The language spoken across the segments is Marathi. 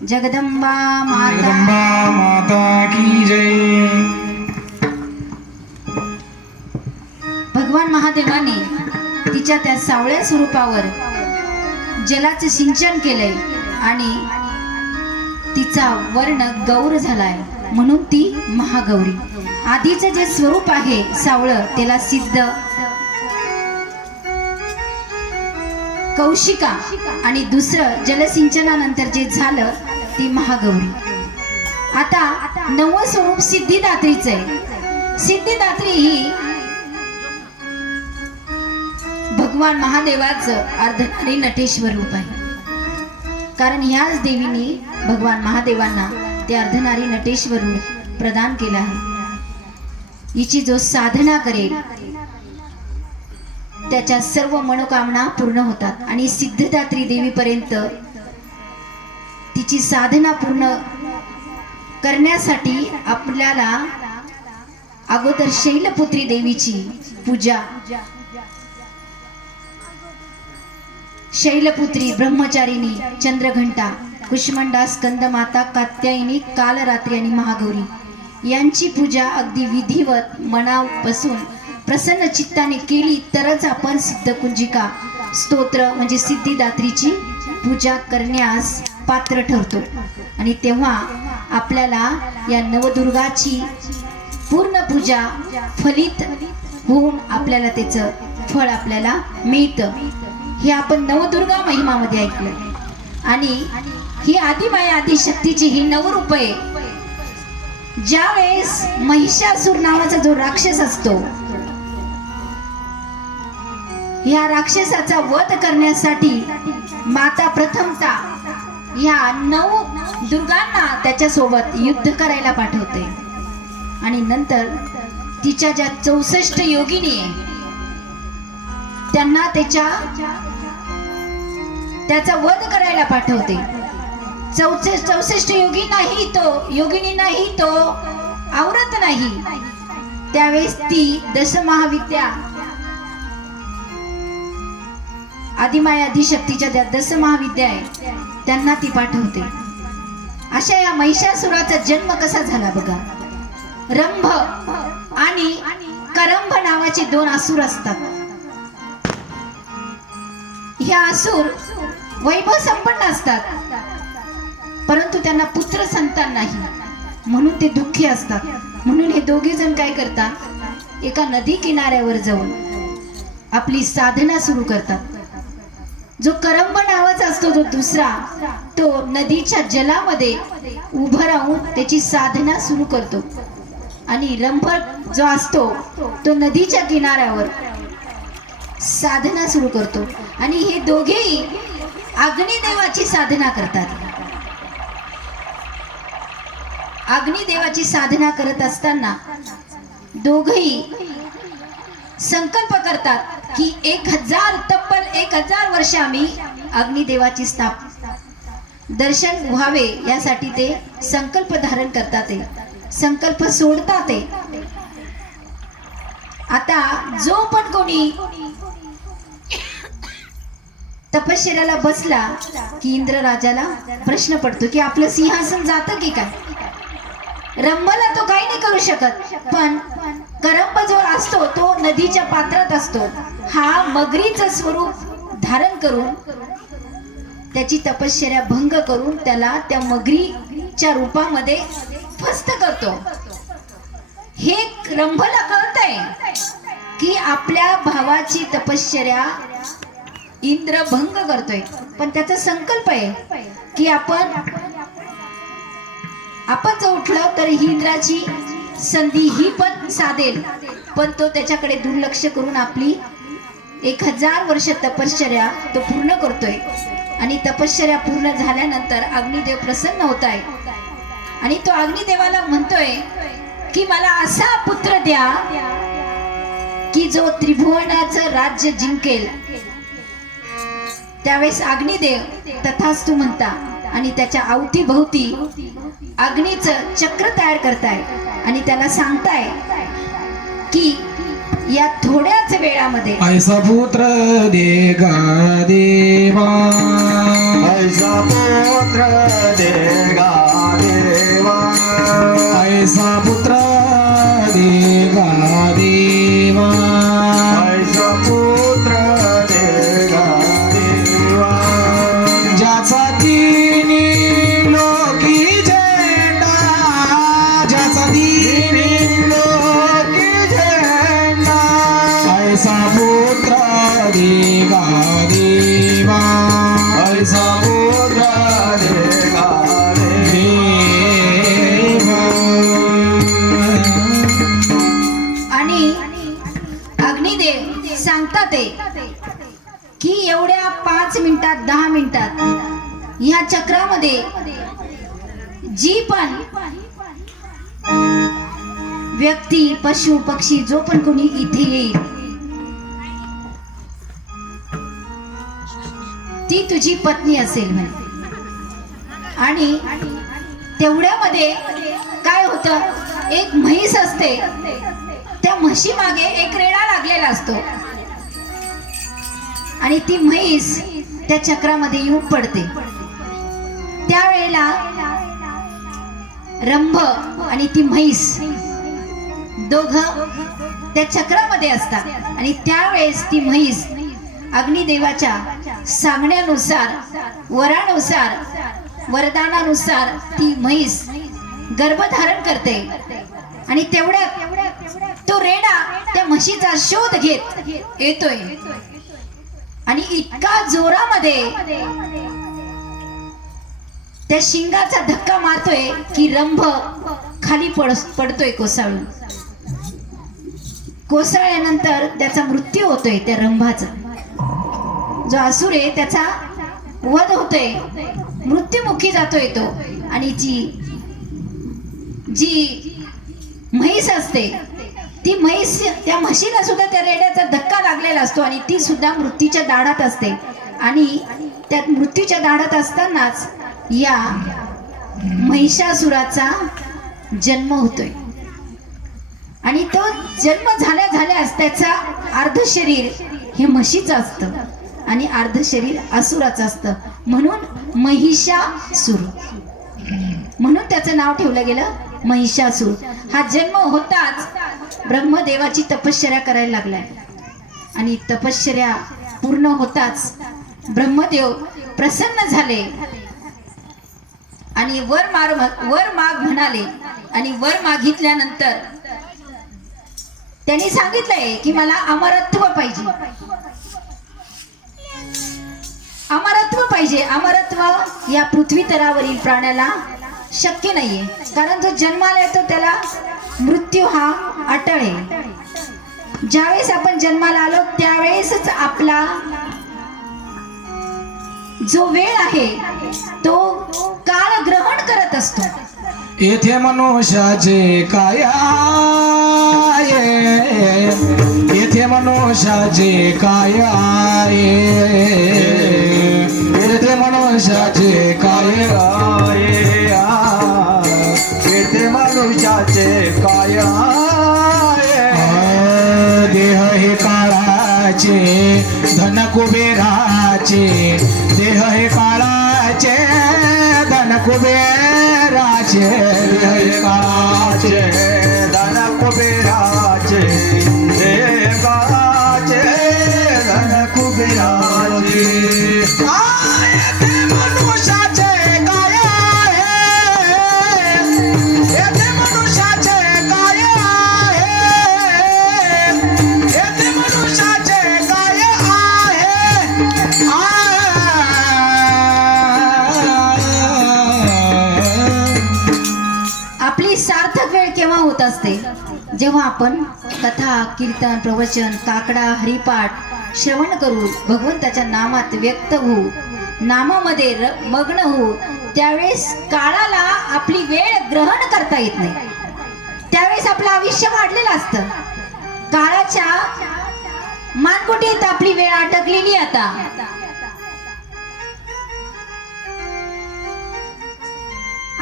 जगदंबा माता की जय। भगवान महादेवाने तिच्या त्या सावळ्या स्वरूपावर जलाचे सिंचन केलंय आणि तिचा वर्ण गौर झालाय, म्हणून ती महागौरी. आधीचं जे स्वरूप आहे सावळं त्याला सिद्ध कौशिका आणि दुसरं जलसिंचनानंतर जे झालं ती महागौरी. आता नवं स्वरूप सिद्धिदात्रीचं आहे. सिद्धिदात्री ही भगवान महादेवाचं अर्धनारी नटेश्वर रूप आहे. कारण ह्याच देवीने भगवान महादेवांना ते अर्धनारी नटेश्वर रूप प्रदान केलं आहे. हिची जो साधना करेल त्याच्या सर्व मनोकामना पूर्ण होतात आणि सिद्धिदात्री देवीपर्यंत तिची साधना पूर्ण करण्यासाठी आपल्याला अगोदर शैलपुत्री देवीची पूजा, शैलपुत्री, ब्रह्मचारिणी, चंद्रघंटा, कुष्मांडा, स्कंदमाता, कात्यायनी, कालरात्री आणि महागौरी यांची पूजा अगदी विधिवत मनापासून प्रसन्न चित्ताने केली तरच आपण सिद्धकुंजिका स्तोत्र म्हणजे सिद्धिदात्रीची पूजा करण्यास पात्र ठरतो. आणि तेव्हा आपल्याला या नवदुर्गाची पूर्ण पूजा फलित होऊन आपल्याला त्याचं फळ आपल्याला मिळतं. हे आपण नवदुर्गा महिमामध्ये ऐकलं. आणि ही आदिमाया आदिशक्तीची ही नवरूप आहे. ज्या वेळेस महिषासूर नावाचा जो राक्षस असतो, या राक्षसाचा वध करण्यासाठी माता प्रथमतः या 9 दुर्गांना त्याच्यासोबत युद्ध करायला पाठवते आणि नंतर तिच्या ज्या 64 योगिनी आहे त्यांना त्याचा वध करायला पाठवते. 64 योगिनी नाही तो आवरत नाही. त्यावेळेस ती दशमहाविद्या आदिमाया आदिशक्तीच्या त्या दशमहाविद्या आहे त्यांना ती पाठवते. अशा या महिषासुराचा जन्म कसा झाला बघा. रंभ आणि करंभ नावाचे 2 असुर असतात. ह्या असुर वैभव संपन्न असतात, परंतु त्यांना पुत्र संतान नाही, म्हणून ते दुःखी असतात. म्हणून हे दोघे जण काय करतात, एका नदी किनाऱ्यावर जाऊन आपली साधना सुरू करतात. जो करंब नावाचा असतो जो दुसरा, तो नदीच्या जलामध्ये उभं राहून त्याची साधना सुरू करतो आणि रंभ जो असतो तो नदीच्या किनाऱ्यावर साधना सुरू करतो. आणि हे दोघेही अग्निदेवाची साधना करतात. अग्निदेवाची साधना करत असताना दोघेही संकल्प करतात की 1000 वर्ष आम्ही अग्निदेवाची दर्शन व्हावे यासाठी ते संकल्प धारण करतात. संकल्प सोडतात. आता जो पण कोणी तपश्चर्याला बसला की इंद्र राजाला प्रश्न पडतो की आपलं सिंहासन जातं की काय. रंभला तो काही नाही करू शकत, पण करंब जो असतो तो नदीच्या पात्रात असतो. हा मगरीचं स्वरूप धारण करून त्याची तपश्चर्या भंग करून त्याला त्या मगरीच्या रूपामध्ये फस्त करतो. हे रंभला कळतंय की आपल्या भावाची तपश्चर्या इंद्र भंग करतोय, पण त्याचा संकल्प आहे की आपण जर उठलं तर ही इंद्राची संधी ही पण साधेल, पण तो त्याच्याकडे दुर्लक्ष करून आपली 1000 वर्ष तपश्चर्या तो पूर्ण करतोय. आणि तपश्चर्या पूर्ण झाल्यानंतर अग्निदेव प्रसन्न होत आहे आणि तो अग्निदेवाला म्हणतोय की मला असा पुत्र द्या की जो त्रिभुवनाचं राज्य जिंकेल. त्यावेळेस अग्निदेव तथास्तु म्हणता आणि त्याच्या अवतीभोवती अग्नीचं चक्र तयार करताय आणि त्याला सांगताय की या थोड्याच वेळामध्ये ऐसा पुत्र देगा देवा ऐसा पुत्र देगा देवा ऐसा पुत्र देगा देवा ऐसा पुत्र देगा देवा ज्याचा तिन्ही लोकी झेंडा ज्याचा तिन्ही लोकी झेंडा ऐसा पुत्र देगा देवा ऐसा पुत्र देगा देवा आणि अग्निदेव सांगतात ते की एवढ्या 5 मिनिटात 10 मिनिटात ह्या चक्रामध्ये जी पण व्यक्ती पशु पक्षी जो पण कोणी इथे येईल ती तुझी पत्नी असेल म्हणे. आणि तेवढ्यामध्ये काय होतं, एक म्हैस असते, त्या म्हशी मागे एक रेडा लागलेला असतो आणि ती म्हैस त्या चक्रामध्ये येऊन पडते. त्यावेळेला रंभ आणि ती म्हैस दोघं त्या चक्रामध्ये असतात आणि त्यावेळेस ती म्हैस अग्निदेवाच्या सांगण्यानुसार वरानुसार वरदानानुसार ती म्हैस गर्भधारण करते आणि तेवढ्यात तो रेडा त्या म्हशीचा शोध घेत येतोय आणि इतका जोरामध्ये त्या शिंगाचा धक्का मारतोय की रंभ खाली पडतोय कोसळून. कोसळल्यानंतर त्याचा मृत्यू होतोय. त्या रंभाचा जो असुर आहे त्याचा वध होतोय, मृत्युमुखी जातोय तो. आणि जी म्हैस असते ती म्हैस, त्या म्हशीला सुद्धा त्या रेड्याचा धक्का लागलेला असतो आणि ती सुद्धा मृत्यूच्या दाढात असते. आणि त्या मृत्यूच्या दाढात असतानाच या महिषासुराचा जन्म होतोय आणि तो जन्म झाल्या झाल्यास त्याचा अर्ध शरीर हे म्हशीचं असतं आणि अर्ध शरीर असुराचं असतं, म्हणून महिषासुर, म्हणून त्याचं नाव ठेवलं गेलं महिषासुर. हा जन्म होताच ब्रह्मदेवाची तपश्चर्या करायला लागलाय आणि तपश्चर्या पूर्ण होताच ब्रह्मदेव प्रसन्न झाले आणि वर माग म्हणाले. आणि वर मागितल्यानंतर त्यांनी सांगितलंय की मला अमरत्व पाहिजे, अमरत्व पाहिजे. अमरत्व या पृथ्वी तलावरील प्राण्याला शक्य नाहीये, कारण जो जन्माला येतो त्याला मृत्यू हा अटळ आहे. ज्यावेळेस आपण जन्माला आलो त्यावेळेसच आपला जो वेळ आहे तो काळ ग्रहण करत असतो. येथे मनुष्याचे काय आहे, येथे मनुष्याचे काय आहे, येथे मनुष्याचे काय आहे, येथे मनुष्याचे काय आहे. देह हे काळाचे धन कुबेराचे, देह हे काळाचे धन कुबेराचे, देह हे काळाचे धन कुबेराचे, देह काळाचे धन कुबेराचे. येथे मनुष्याचे काय आहे, येथे मनुष्याचे काय आहे, येथे मनुष्याचे काय आहे. आपली सार्थक वेळ केव्हा होत असते, जेव्हा आपण कथा कीर्तन प्रवचन काकडा हरिपाठ श्रवण करू, भगवंताच्या नामात व्यक्त होऊ, नामामध्ये मग्न होऊ. त्यावेळेस काळाला आपली वेळ ग्रहण करता येत नाही. त्यावेळेस आपलं आयुष्य वाढलेलं असतं. काळाच्या मानकुटीत आपली वेळ अटकलेली. आता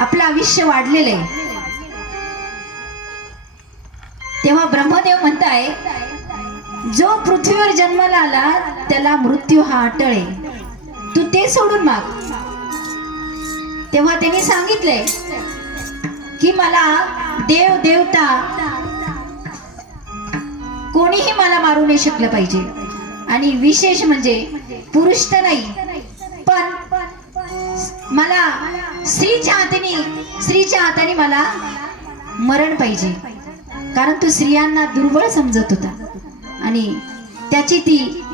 आपलं आयुष्य वाढलेलं आहे. तेव्हा ब्रह्मदेव म्हणताय जो पृथ्वीवर जन्माला आला त्याला मृत्यू हा अटळ आहे. तू ते सोडून माग, तेव्हा त्यांनी सांगितले की मला देव देवता कोणीही मला मारू नाही शकलं पाहिजे, आणि विशेष म्हणजे पुरुष तर नाही पण मला स्त्रीच्या हाताने मला मरण पाहिजे, कारण तो स्त्रियांना दुर्बळ समजत होता. आणि त्याची ती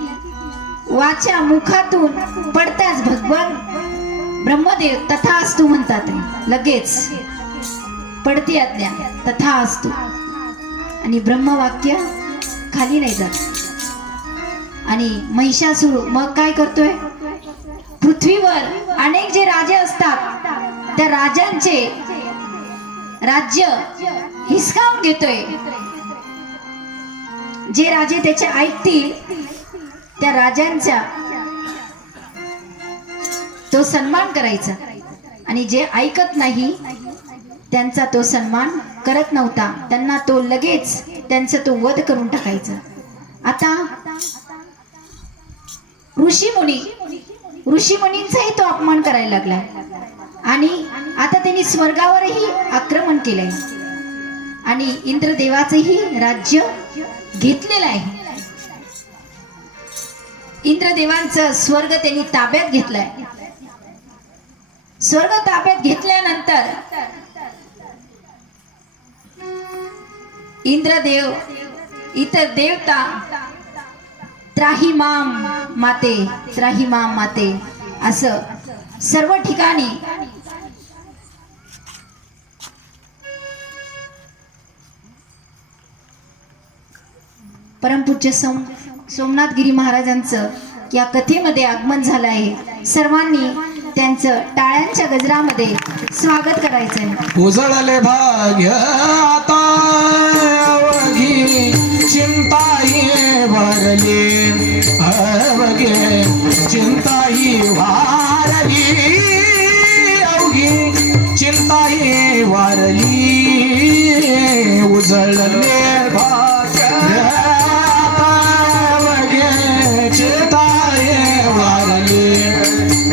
वाचा मुखातून पडताच भगवान ब्रह्मदेव तथास्तु म्हणतात, लगेच पडती आज्ञा तथास्तु, आणि ब्रह्मवाक्य खाली नाही जात. आणि महिषासुर मग काय करतोय, पृथ्वीवर अनेक जे राजे असतात त्या राजांचे राज्य हिसकावून घेतोय. जे राजे त्याचे ऐकतील त्या राजांचा तो सन्मान करायचा, आणि जे ऐकत नाही त्यांचा तो सन्मान करत नव्हता, त्यांना तो लगेच त्यांचा तो वध करून टाकायचा. आता ऋषीमुनींचाही तो अपमान करायला लागलाय, आणि आता त्यांनी स्वर्गावरही आक्रमण केलंय, आणि इंद्रदेवाचंही राज्य घेतलेलं आहे. इंद्रदेवांचं स्वर्ग त्यांनी ताब्यात घेतलाय. स्वर्ग ताब्यात घेतल्यानंतर इंद्रदेव इतर देवता त्राहिमाम माते असं सर्व ठिकाणी परमपूज्य सोमनाथगिरी महाराजांचं या कथेमध्ये आगमन झालं आहे. सर्वांनी त्यांचं टाळ्यांच्या गजरामध्ये स्वागत करायचं आहे. उजळले भाग्य आता अवघी चिंताही वारली, अवघे चिंताही वारली, अवघी चिंताही वारली. उजळले भाग्य अवघे चिंताही वारली,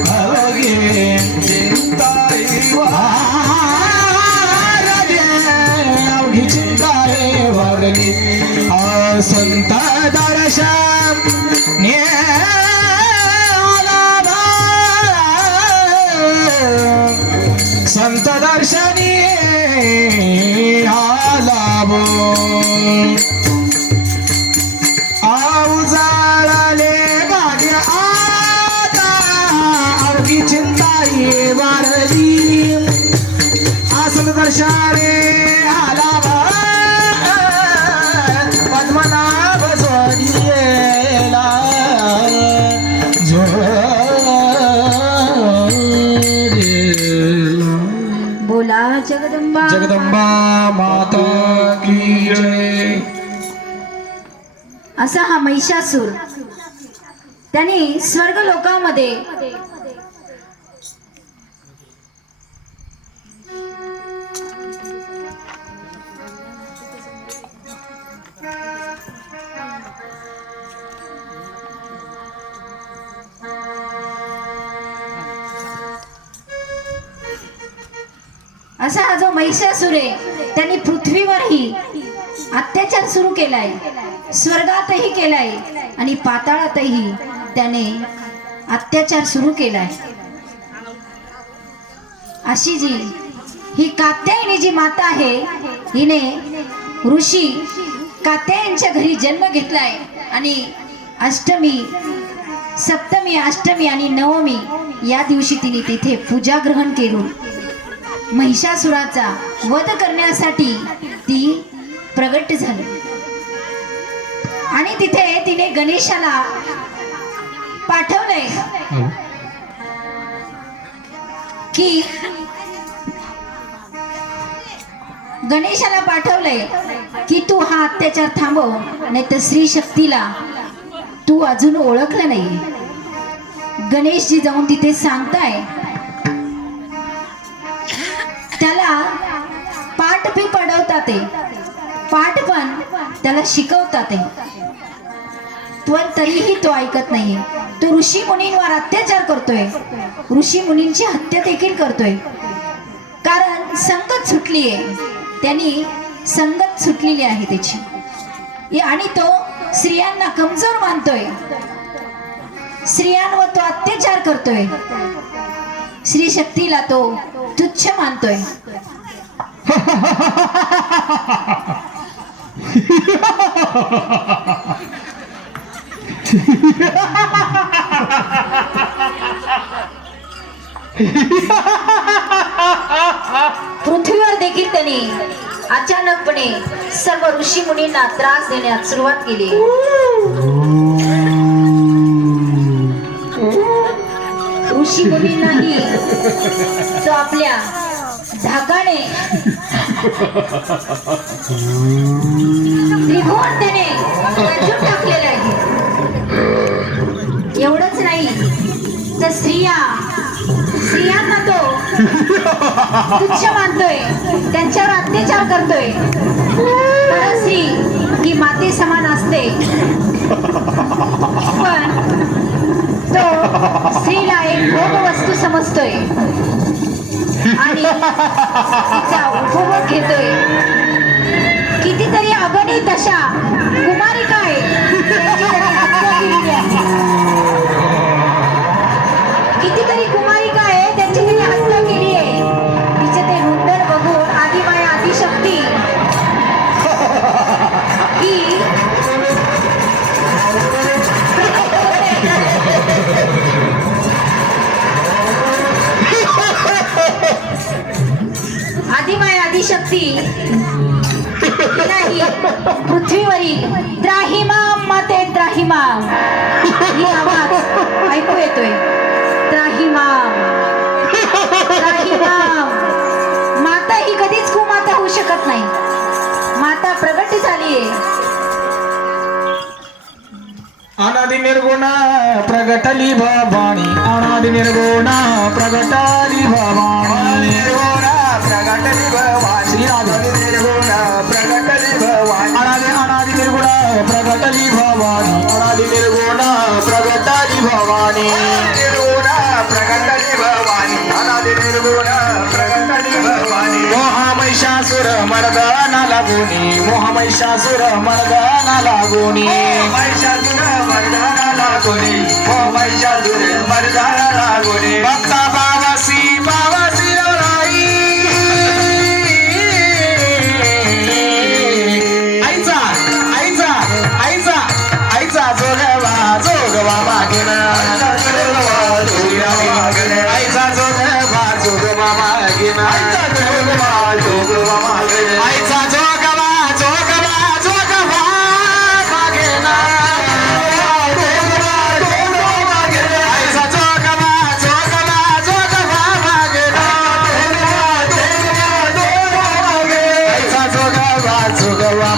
अवघे चिंताही वारली, अवघी चिंताही वारली. संत दर्शन संत दर्शनी आलाबो, अवजाळले भाग्य आता अवघी चिंताही वारली. संत दर्शनी आलाबो, पद्मनाभ जोडीला बोला जगदंबा जगदंबा माता की जय. असा हा महिषासूर त्यांनी स्वर्ग लोकामध्ये असा हा जो महिषासूर आहे त्यांनी पृथ्वीवरही अत्याचार सुरू केलाय, स्वर्गातही केलाय आणि पाताळातही त्याने अत्याचार सुरू केलाय. अशी जी ही कात्यायनी जी माता आहे, हिने ऋषी कात्यायनच्या घरी जन्म घेतलाय, आणि अष्टमी, सप्तमी, अष्टमी आणि नवमी या दिवशी तिने तिथे पूजा ग्रहण केली. महिषासुराचा वध करण्यासाठी ती प्रगट झाली, आणि तिथे तिने गणेशाला पाठवलंय की गणेशाला पाठवलंय की तू हा अत्याचार थांबव, नाही तर स्त्री शक्तीला तू अजून ओळखलं नाही. गणेशजी जाऊन तिथे सांगताय, त्याला पाठ भी पडवतात, पाठ पण त्याला शिकवतात. सांत्वन तरीही तो ऐकत नाहीये. तो ऋषी मुनींवर अत्याचार करतोय, ऋषी मुनींची हत्या देखील करतोय. कारण संगत सुटली आहे, त्यांनी संगत सुटलेली आहे त्याची. आणि तो स्त्रियांना कमजोर मानतोय, स्त्रियांवर तो अत्याचार करतोय, स्त्री शक्तीला तो तुच्छ मानतोय. पृथ्वीवर देखील त्यांनी अचानकपणे सर्व ऋषी मुनींना त्रास देण्यास सुरुवात केली. ऋषी मुनींनाही तो आपल्या धाकाने त्रिभुवन त्याने रचून टाकलेलं आहे. एवढंच नाही तर स्त्रियांना तो तुच्छ मानतोय, त्यांच्यावर अत्याचार करतोय. स्त्री ही माते समान असते, पण तो स्त्रीला एक भोग वस्तू समजतोय आणि तिचा उपभोग घेतोय. कितीतरी अगणित अशा कुमारिका आहेत त्यांची त्याने हत्या केलेली आहे. कितीतरी कुमारिका आहे त्यांची त्याने हत्या केली आहे. तिचे ते हुंदर बघून आदिमाया आदिशक्ती ही आदिमाया आदिशक्ती तिलाही पृथ्वीवरील त्राहिमाम माते त्राहिमाम ही आवाज ऐकू येतोय. त्राहिमाम त्राहिमाम. माता ही कधीच कुमाता होऊ शकत नाही. माता प्रगट झालीये. अनादि निर्गुण प्रगटली भवानी, अनादि निर्गुण प्रगटली भवानी, प्रगटली भवानी, श्री अनादि निर्गुण प्रगटली भवानी, अनादि निर्गुण प्रगटली भवानी, अनादि निर्गुण प्रगटली भवानी, निर्गुण प्रगटली भवानी, अनादि निर्गुण प्रगटली भवानी. मोहमहिषासुर मर्दना लागोनी, मोहमहिषासुर मर्दना लागोनी, महिषासुर मर्दना लागोनी, मोहमहिषासुर मर्दना लागोनी. भक्ता बावासी बावासी राई आईचा आईचा आईचा आईचा जोगवा जोगवा मागेना, आईचा जोगवा जोगवा मागेना, आईचा जोगवा जोगवा मागेना, आईचा जोगवा जोगवा मागेना, आईचा जोगवा जोगवा जोगवा मागेना, आईचा जोगवा जोगवा जोगवा मागेना, आईचा जोगवा जोगवा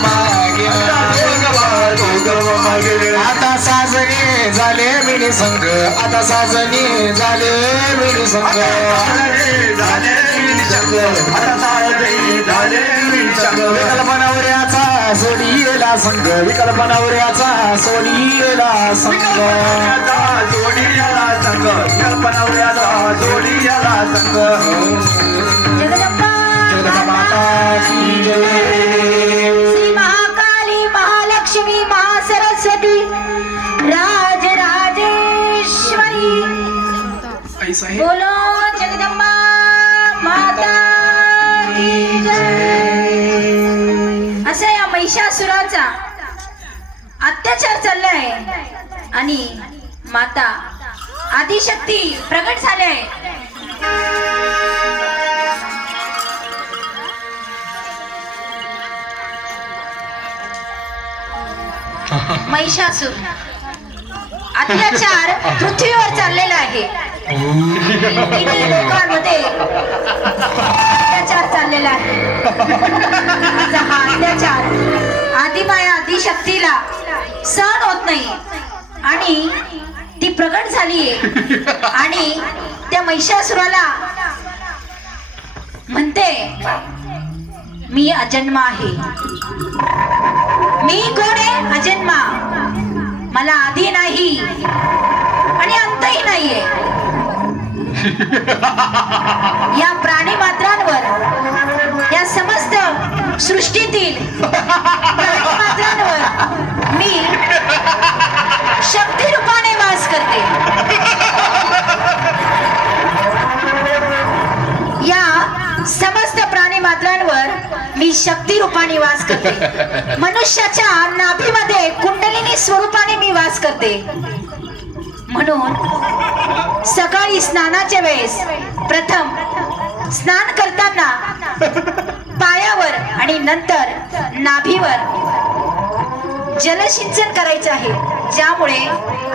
मागेना. आता साजने झाले मिनी संग, आता साजने झाले मिनी संग, झाले मिनी संग, आता साजने झाले मिनी संग. विकल्पनावऱ्याचा सोडीला संग, विकल्पनावऱ्याचा सोडीला संग, जोडीला संग, विकल्पनावऱ्याचा जोडीला संग. जगदंबा माता की जय. श्री महाकाली महालक्ष्मी महासरस्वती राजराजेश्वरी बोलो. जगदंबा माता की जय. असा या महिषासुराचा अत्याचार चाललाय आणि माता आदिशक्ती प्रगट झाल्या आहे. महिषासुर अत्याचार पृथ्वीवर चाललेला आहे. किती लोकांमध्ये अत्याचार चाललेला आहे. माझा हा अत्याचार आदिमाया आदिशक्तीला सहन होत नाही आणि ती प्रगट झालीये आणि त्या महिषासुराला म्हणते मी अजन्मा आहे. मी कोण आहे? अजन्मा. मला आधी नाही आणि अंतही नाहीये. या प्राणी मात्रांवर, या समस्त सृष्टीतील प्राणी मात्रांवर मी शक्ती रूपाने वास करते. या समस्त प्राणी मात्रांवर मी शक्ती रूपाने वास करते. मनुष्याच्या नाभीमध्ये कुंडलिनी स्वरूपाने मी वास करते. म्हणून सकाळी स्नानाच्या वेळेस प्रथम स्नान करताना पायावर आणि नंतर नाभीवर जलसिंचन करायचं आहे, ज्यामुळे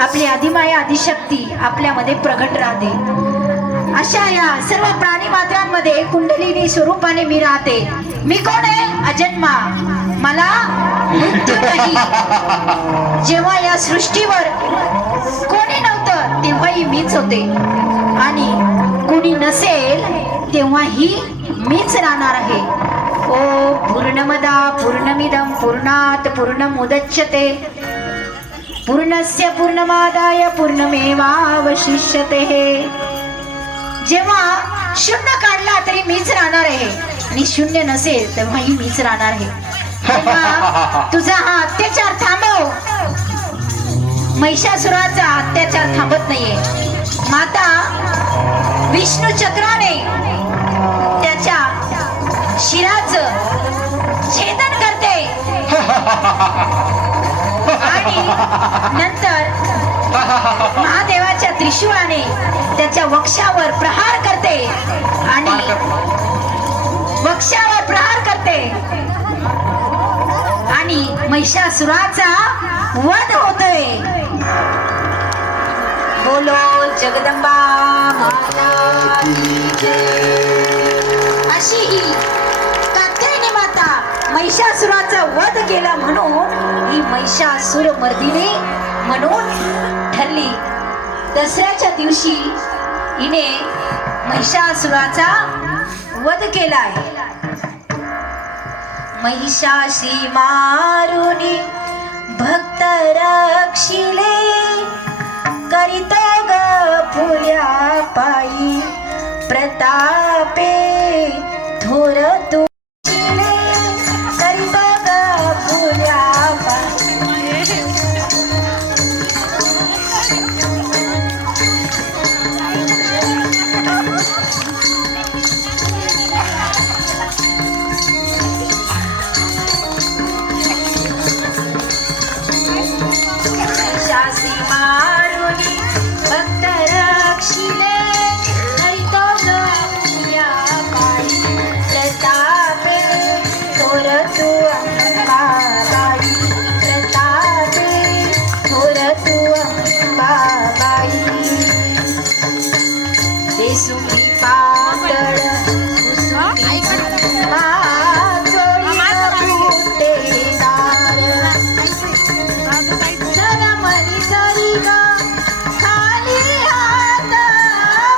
आपली आदिमाया आदिशक्ती आपल्यामध्ये प्रगट राहते. अशा या सर्व प्राणी मात्रांमध्ये कुंडलिनी स्वरूपाने मी राहते. मी कोण आहे? अजन्मा. मला मृत्यू नाही. जेव्हा या सृष्टीवर कोणी नव्हतं तेव्हाही मीच होते आणि कोणी नसेल तेव्हाही मीच राहणार आहे. ओ पूर्णमदा पूर्णमिदं पूर्णात् पूर्णमुदच्यते पूर्णस्य पूर्णमादाय पूर्णमेवावशिष्यते. जेव्हा शून्य काढला तरी मीच राहणार आहे आणि शून्य नसेल तेव्हाही मीच राहणार आहे. तेव्हा तुझा हा अत्याचार थांबव. महिषासुराचा अत्याचार थांबत नाहीये. माता विष्णू चक्राने त्याच्या शिराचं छेदन करते आणि नंतर महादेवाच्या त्रिशूळाने त्याच्या वक्षावर प्रहार करते आणि वक्षावर प्रहार करते आणि महिषासुराचा वध होतोय. बोलो जगदंबा माता की जय. अशी ही कात्यायनी माता महिषासुराचा वध केला म्हणून ही महिषासुर मर्दिनी म्हणून ठरली. दसऱ्याच्या दिवशी हिने महिषासुराचा वध केलाय. महिषाशी मारुनी भक्त रक्षिले करीत ग फुल्या पायी प्रतापे थोर तुझिले करीत ग फुल्या पायी. महिषाशी मारुनी भक्त रक्षिले करीत ग फुल्या पायी प्रतापे थोर तू अंबाबाई प्रतापे थोर तू अंबाबाई. देसुंगी पातळ कुसुमी माचोळी फुटेदार सरमणी सरी ग खाली हात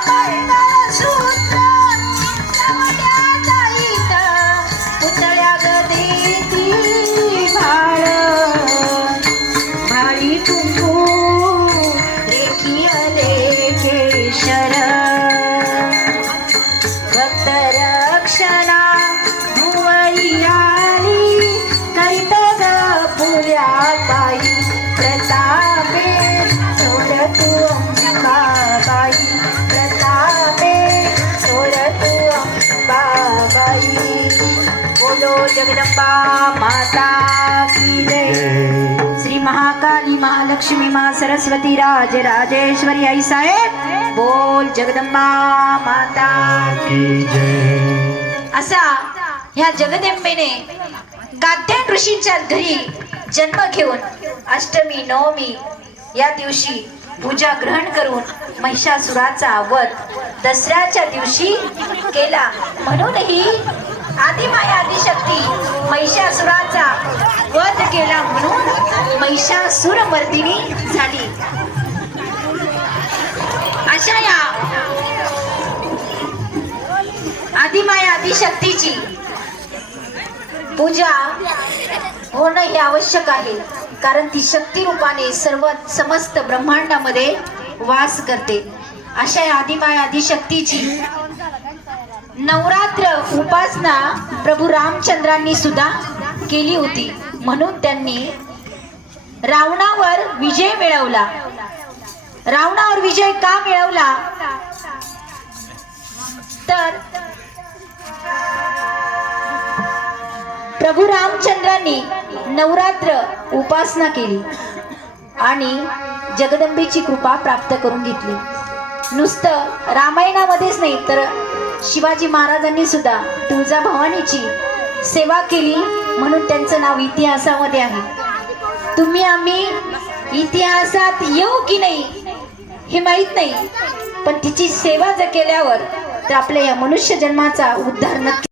मंगळसूत्र नवड्याचा इथ पुतळ्या ग देती भाळ भाळी कुंकू लेखी अलेखेश्वर भक्त रक्षणा भुवळी आली करीत ग फुल्या पायी प्रतापे थोर तू अंबाबाई प्रतापे थोर तू अंबाबाई. बोलो जगदंबा माता की जय. श्री महाकाली महालक्ष्मी मा सरस्वती राज राजेश्वरी आई साहेब बोल जगदंबा माता की जय. असा ह्या जगदंबेने कात्यायन ऋषींच्या घरी जन्म घेऊन अष्टमी नवमी या दिवशी पूजा ग्रहण करून महिषासुराचा वध दसऱ्याच्या दिवशी केला. म्हणून ही आदिमाया आदिशक्ती महिषासुराचा वध केला म्हणून महिषासुर मर्दिनी झाली. अशा या आदिमाया आदिशक्तीची पूजा होणं हे आवश्यक आहे. कारण ती शक्ती रूपाने सर्व समस्त ब्रह्मांडामध्ये वास करते. अशा या आदिमाय आदिशक्तीची नवरात्र उपासना प्रभू रामचंद्रांनी सुद्धा केली होती. म्हणून त्यांनी रावणावर विजय मिळवला. रावणावर विजय का मिळवला तर प्रभू रामचंद्रांनी नवरात्र उपासना केली आणि जगदंबेची कृपा प्राप्त करून घेतली. नुसतं रामायणामध्येच नाही तर शिवाजी महाराजांनी सुद्धा तुळजाभवानीची सेवा केली म्हणून त्यांचं नाव इतिहासामध्ये आहे. तुम्ही आम्ही इतिहासात येऊ की नाही हे माहित नाही, पण तिची सेवा जर केल्यावर तर आपल्या या मनुष्य जन्माचा उद्धार नक्की